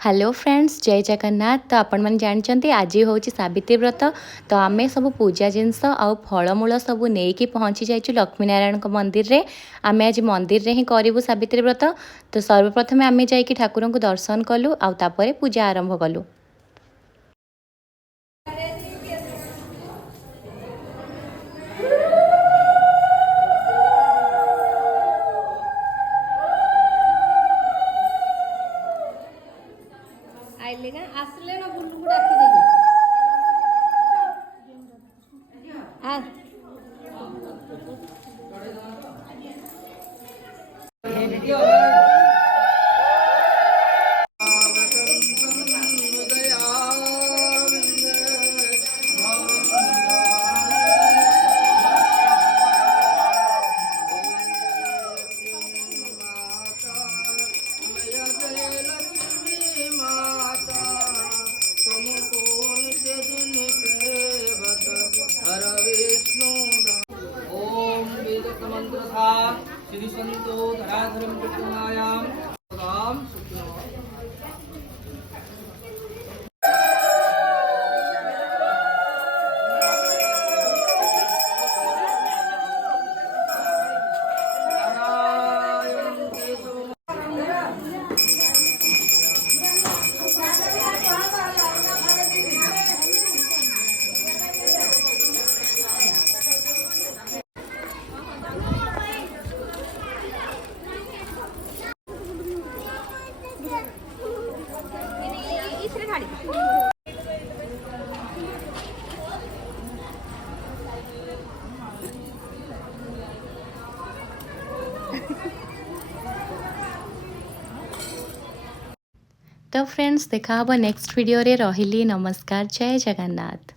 Hello friends, जय जगन्नाथ। तो आपण मैंने जानते आज हूँ सावित्री व्रत। तो आम सब पूजा जिनस आ फलमूल सब नहीं पहुँची जाइए लक्ष्मी नारायण मंदिर रे। आम आज मंदिर रे ही करूँ सावित्री व्रत। तो सर्वप्रथमे आम जा ठाकुर को दर्शन कलु आउे पूजा आरंभ कलु। आइले ना आसले ना बुल्लू को डाकी दे हां श्री संतो धराधरम कृष्णायाम राम तो फ्रेंड्स देखा नेक्स्ट वीडियो रे। रही नमस्कार, जय जगन्नाथ।